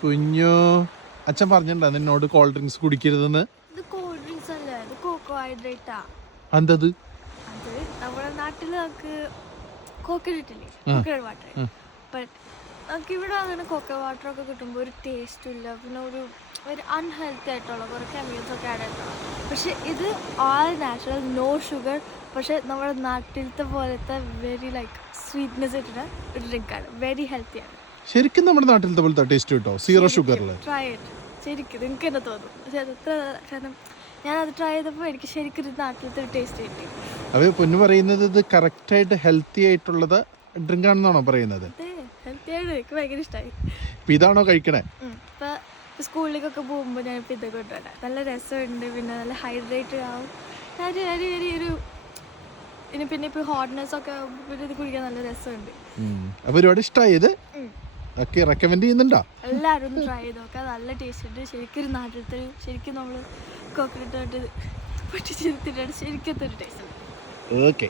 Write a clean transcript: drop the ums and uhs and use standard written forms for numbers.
കുഞ്ഞു അച്ഛൻ പറഞ്ഞിട്ടുണ്ടോ നിന്നോട് കോൾഡ് ഡ്രിങ്ക്സ് കുടിക്കരുതെന്ന്? ഇത് കോൾഡ് ഡ്രിങ്ക്സ് അല്ല, ഇത് കോക്കോ ഹൈഡ്രേറ്റാ. എന്തത്? അത് നമ്മുടെ നാട്ടിൽ നമുക്ക് കോക്കനട്ട് ഇല്ലേ, കോക്കനട്ട് വാട്ടർ. ബട്ട് നമുക്ക് ഇവിടെ അങ്ങനെ കോക്കനട്ട് വാട്ടർ ഒക്കെ കിട്ടുമ്പോൾ ഒരു ടേസ്റ്റും ഇല്ല, പിന്നെ ഒരു അൺഹെൽത്തി ആയിട്ടുള്ള കുറേ കെമിക്കൽസ് ഒക്കെ ആഡ് ആയിട്ടുള്ള. പക്ഷെ ഇത് ഓൾ നാച്ചുറൽ, നോ ഷുഗർ. പക്ഷെ നമ്മുടെ നാട്ടിലത്തെ പോലത്തെ വെരി ലൈക്ക് സ്വീറ്റ്നെസ് ഇട്ടിട്ട് ഒരു ഡ്രിങ്കാണ്, വെരി ഹെൽത്തിയാണ്. ശരിക്കും നമ്മുടെ നാട്ടിലത്തെ പോലത്തെ ടേസ്റ്റ് കിട്ടോ? സീറോ ഷുഗറിൽ ട്രൈ ചെയ്ത് ശരിക്കും നിങ്ങൾക്ക് തന്നെ തോന്നും. പക്ഷെ അത്ര കാരണം ഞാനത് ട്രൈ ചെയ്തപ്പോൾ എനിക്ക് ശരിക്കും ഒരു നാട്ടിലത്തെ ഒരു ടേസ്റ്റ് കിട്ടി. അവ പൊന്നു പറയുന്നത് ഇത് കറക്റ്റായിട്ട് ഹെൽത്തി ആയിട്ടുള്ളത് ഡ്രിങ്ക് ആണെന്നാണോ പറയുന്നത്? അതെ, ഹെൽത്തിയാണ്, എനിക്ക് ഭയങ്കര ഇഷ്ടമായി. ഇപ്പം ഇതാണോ കഴിക്കണേ? ഇപ്പം സ്കൂളിലേക്കൊക്കെ പോകുമ്പോൾ ഞാനിപ്പോൾ ഇതൊക്കെ കൊണ്ടുവരാം. നല്ല രസമുണ്ട്, പിന്നെ നല്ല ഹൈഡ്രേറ്റഡ് ആവും. ഒരു പിന്നെ ഇപ്പോൾ ഹോട്ട്നെസ് ഒക്കെ പിന്നെ ഇത് കുടിക്കാൻ നല്ല രസമുണ്ട്. അപ്പോൾ ഒരുപാട് ഇഷ്ടമായത് ഒക്കെ റെക്കമെൻഡ് ചെയ്യുന്നുണ്ടോ? എല്ലാവരും ഒന്ന് ട്രൈ ചെയ്ത് നോക്കാം, നല്ല ടേസ്റ്റ് ഉണ്ട്. ശരിക്കും ഒരു നാട്ടിലത്തെ ശരിക്കും നമ്മൾ കോക്കനട്ട് പൊട്ടിച്ചെടുത്തിട്ടാണ് ശരിക്കും ഒരു ടേസ്റ്റ് ഉണ്ട്. ഓക്കെ.